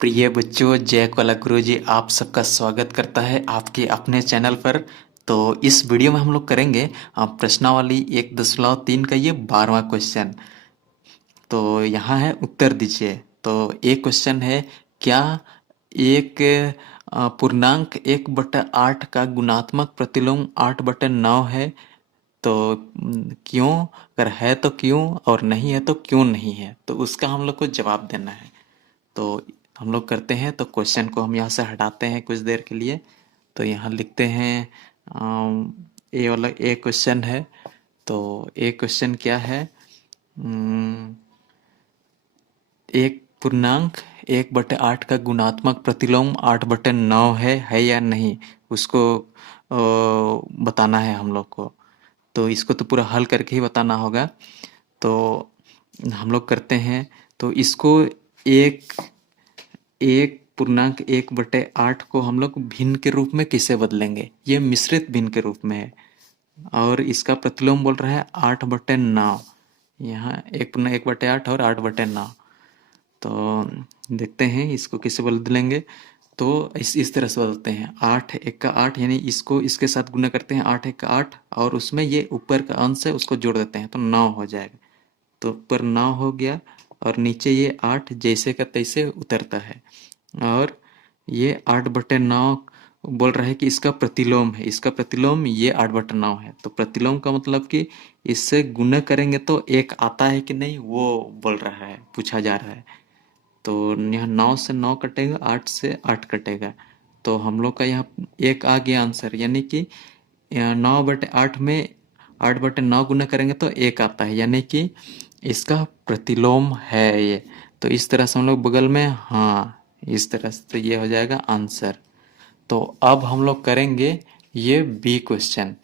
प्रिय बच्चों, जय कला गुरुजी आप सबका स्वागत करता है आपके अपने चैनल पर। तो इस वीडियो में हम लोग करेंगे प्रश्नावली 1.3 का ये 12वां क्वेश्चन। तो यहाँ है, उत्तर दीजिए। तो एक क्वेश्चन है, क्या एक पूर्णांक 1/8 का गुणात्मक प्रतिलोम 8/9 है? तो क्यों? अगर है तो क्यों, और नहीं है तो क्यों नहीं है, तो उसका हम लोग को जवाब देना है। तो हम लोग करते हैं, तो क्वेश्चन को हम यहाँ से हटाते हैं कुछ देर के लिए। तो यहाँ लिखते हैं ए वाला ए क्वेश्चन है। तो ए क्वेश्चन क्या है? एक पूर्णांक 1/8 का गुणात्मक प्रतिलोम 8/9 है या नहीं, उसको बताना है हम लोग को। तो इसको तो पूरा हल करके ही बताना होगा। तो हम लोग करते हैं, तो इसको एक एक पूर्णांक 1/8 को हम लोग भिन्न के रूप में कैसे बदलेंगे? ये मिश्रित भिन्न के रूप में है, और इसका प्रतिलोम बोल रहा है 8/9। यहाँ एक पूर्णांक 1/8 और 8/9। तो देखते हैं इसको कैसे बदलेंगे। तो इस तरह से बदलते हैं, 8 1 का 8, यानी इसको इसके साथ गुना करते हैं, 8 1 का 8, और उसमें ये ऊपर का अंश है उसको जोड़ देते हैं तो 9 हो जाएगा। तो ऊपर 9 हो गया, और नीचे ये 8 जैसे का तैसे उतरता है। और ये 8/9 बोल रहा है कि इसका प्रतिलोम है, इसका प्रतिलोम ये 8/9 है। तो प्रतिलोम का मतलब कि इससे गुना करेंगे तो एक आता है कि नहीं, वो बोल रहा है, पूछा जा रहा है। तो यहाँ 9 से 9 कटेगा, 8 से 8 कटेगा। तो हम लोग का यहाँ एक आ गया आंसर, यानी कि 9/8 में 8/9 गुना करेंगे तो एक आता है, यानी कि इसका प्रतिलोम है ये। तो इस तरह से हम लोग बगल में, हाँ इस तरह से, तो ये हो जाएगा आंसर। तो अब हम लोग करेंगे ये बी क्वेश्चन।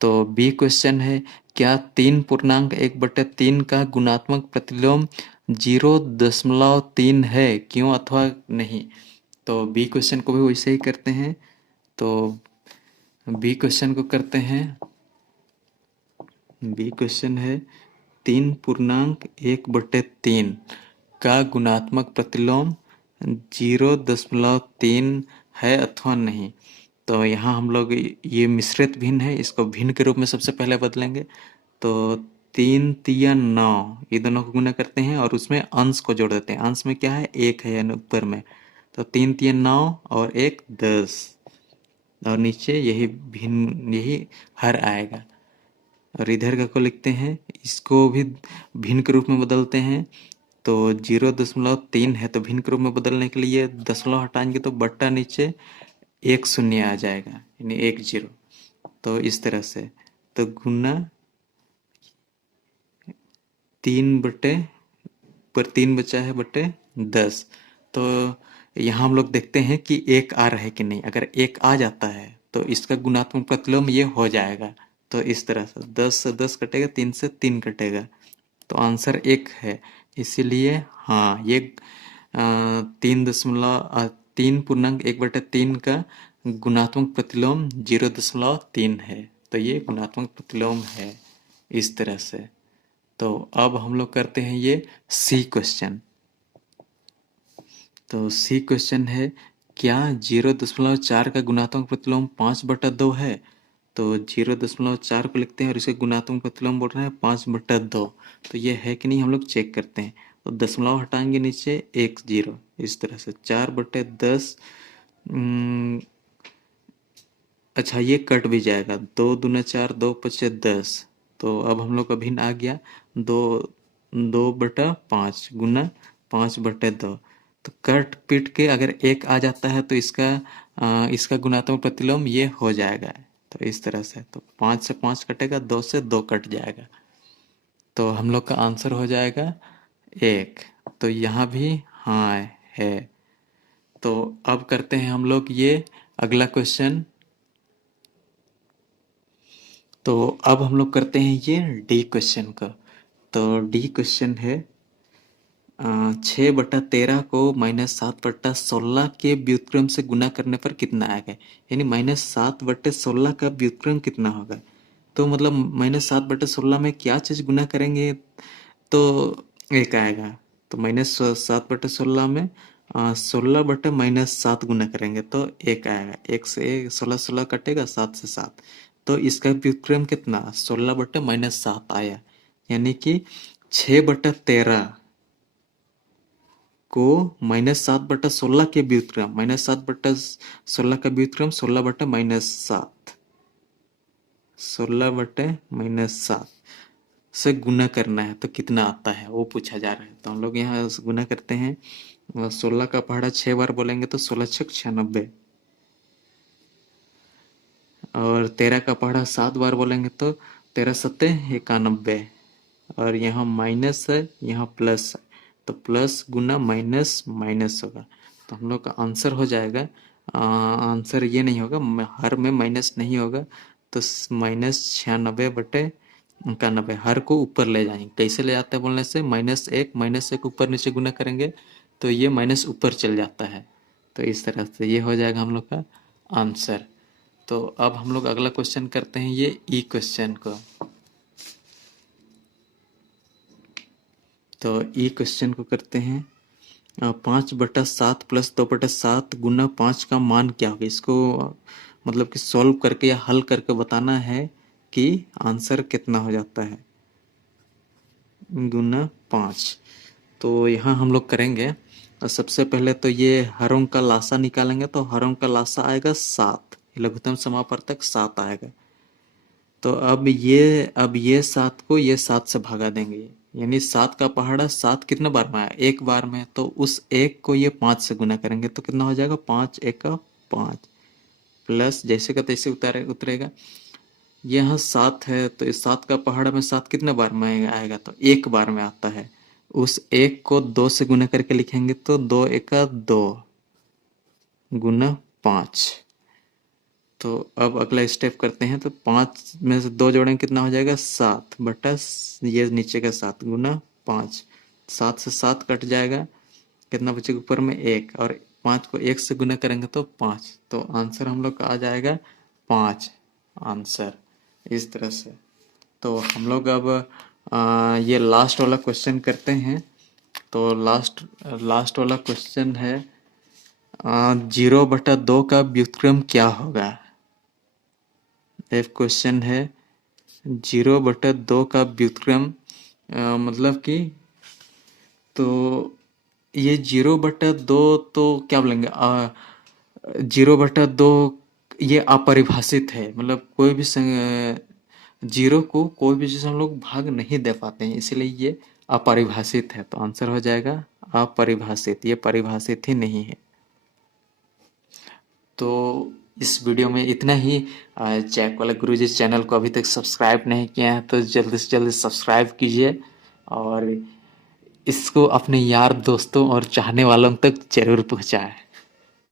तो बी क्वेश्चन है, क्या 3 पूर्णांक 1/3 का गुणात्मक प्रतिलोम 0.3 है, क्यों अथवा नहीं? तो बी क्वेश्चन को भी वैसे ही करते हैं। तो बी क्वेश्चन को करते हैं। बी क्वेश्चन है, 3 पूर्णांक 1/3 का गुणात्मक प्रतिलोम 0.3 है अथवा नहीं। तो यहाँ हम लोग ये मिश्रित भिन्न है, इसको भिन्न के रूप में सबसे पहले बदलेंगे। तो 3 3 9, ये दोनों को गुना करते हैं और उसमें अंश को जोड़ देते हैं। अंश में क्या है, एक है, यानी ऊपर में। तो 3 3 9 और 1 10, और नीचे यही भिन्न, यही हर आएगा। और इधर का को लिखते हैं, इसको भी भिन्न के रूप में बदलते हैं। तो 0.3 है, तो भिन्न के रूप में बदलने के लिए दशमलव हटाएंगे तो बट्टा नीचे 1 शून्य आ जाएगा, यानी 1 0। तो इस तरह से, तो गुना 3 बटे पर 3 बचा है बटे 10। तो यहाँ हम लोग देखते हैं कि एक आ रहा है कि नहीं। अगर एक आ जाता है तो इसका गुणात्मक प्रतिलोम ये हो जाएगा। तो इस तरह से 10 से 10 कटेगा, 3 से 3 कटेगा, तो आंसर 1 है। इसीलिए हाँ, ये 3 पूर्णांक 1/3 का गुणात्मक प्रतिलोम 0.3 है। तो ये गुणात्मक प्रतिलोम है, इस तरह से। तो अब हम लोग करते हैं ये सी क्वेश्चन। तो सी क्वेश्चन है, क्या 0.4 का गुणात्मक प्रतिलोम 5/2 है? तो 0.4 को लिखते हैं और इसे गुणात्मक प्रतिलोम बोल रहे हैं 5/2। तो ये है कि नहीं हम लोग चेक करते हैं। तो दशमलव हटाएंगे नीचे 1 0, इस तरह से 4/10। अच्छा, ये कट भी जाएगा, 2 दूना 4, 2 पचे 10। तो अब हम लोग का भिन्न आ गया, 2/5 गुना 5/2। तो कट पीट के अगर एक आ जाता है तो इसका गुणात्मक प्रतिलोम ये हो जाएगा। तो इस तरह से, तो 5 से 5 कटेगा, 2 से 2 कट जाएगा। तो हम लोग का आंसर हो जाएगा 1। तो यहाँ भी हाँ है। तो अब करते हैं हम लोग ये अगला क्वेश्चन। तो अब हम लोग करते हैं ये डी क्वेश्चन का। तो डी क्वेश्चन है, 6/13 को -7/16 के व्युत्क्रम से गुना करने पर कितना आएगा? यानी -7/16 का व्युत्क्रम कितना होगा? तो मतलब -7/16 में क्या चीज गुना करेंगे तो एक आएगा। तो -7/16 में 16/-7 गुना करेंगे तो 1 आएगा। 1 से 16 कटेगा, 7 से 7, तो इसका व्युत्क्रम कितना 16/-7 आया, यानी कि 6/13 को -7/16 के व्युत्क्रम, -7/16 का व्युत्क्रम 16/-7, 16/-7 से गुना करना है तो कितना आता है वो पूछा जा रहा है। तो हम लोग यहाँ गुना करते हैं। 16 का पहाड़ा 6 बार बोलेंगे तो 16 छक 96, और 13 का पहाड़ा 7 बार बोलेंगे तो 13 सत्ते 91, और यहाँ माइनस है, यहाँ प्लस है, तो प्लस गुना माइनस माइनस होगा। तो हम लोग का आंसर हो जाएगा, आंसर ये नहीं होगा, हर में माइनस नहीं होगा, तो -96/91, हर को ऊपर ले जाएंगे। कैसे ले जाते हैं बोलने से, -1 ऊपर नीचे गुना करेंगे तो ये माइनस ऊपर चल जाता है। तो इस तरह से ये हो जाएगा हम लोग का आंसर। तो अब हम लोग अगला क्वेश्चन करते हैं ये ई क्वेश्चन को। तो ई क्वेश्चन को करते हैं 5/7 प्लस 2/7 गुना 5 का मान क्या होगा। इसको मतलब कि सॉल्व करके या हल करके बताना है कि आंसर कितना हो जाता है गुना 5। तो यहाँ हम लोग करेंगे, और सबसे पहले तो ये हरों का लासा निकालेंगे, तो हरों का लासा आएगा 7, लघुत्तम समापवर्तक 7 आएगा। तो अब ये 7 को ये 7 से भागा देंगे, यानी 7 का पहाड़ा 7 कितने बार में आया, एक बार में, तो उस एक को ये 5 से गुना करेंगे तो कितना हो जाएगा 5 1 का 5, प्लस जैसे का तैसे उतरेगा। यहाँ 7 है तो इस 7 का पहाड़ा में 7 कितने बार में आएगा, तो एक बार में आता है। उस एक को 2 से गुना करके लिखेंगे तो 2 1 का 2 गुना 5। तो अब अगला स्टेप करते हैं, तो 5 में से 2 जोड़ेंगे कितना हो जाएगा 7 बटा ये नीचे का 7 गुना 5, 7 से 7 कट जाएगा, कितना बचेगा ऊपर में 1, और 5 को 1 से गुना करेंगे तो 5, तो आंसर हम लोग का आ जाएगा 5 आंसर, इस तरह से। तो हम लोग अब ये लास्ट वाला क्वेश्चन करते हैं। तो लास्ट वाला क्वेश्चन है 0/2 का व्युत्क्रम क्या होगा। एक क्वेश्चन है 0/2 का व्युत्क्रम, मतलब कि, तो ये 0/2 तो क्या बोलेंगे, 0/2 ये अपरिभाषित है, मतलब कोई भी जीरो को कोई भी चीज़ हम लोग भाग नहीं दे पाते हैं, इसलिए ये अपरिभाषित है। तो आंसर हो जाएगा अपरिभाषित, ये परिभाषित ही नहीं है। तो इस वीडियो में इतना ही। जैक वाला गुरुजी चैनल को अभी तक सब्सक्राइब नहीं किया है तो जल्दी से जल्दी सब्सक्राइब कीजिए, और इसको अपने यार दोस्तों और चाहने वालों तक जरूर पहुंचाएं।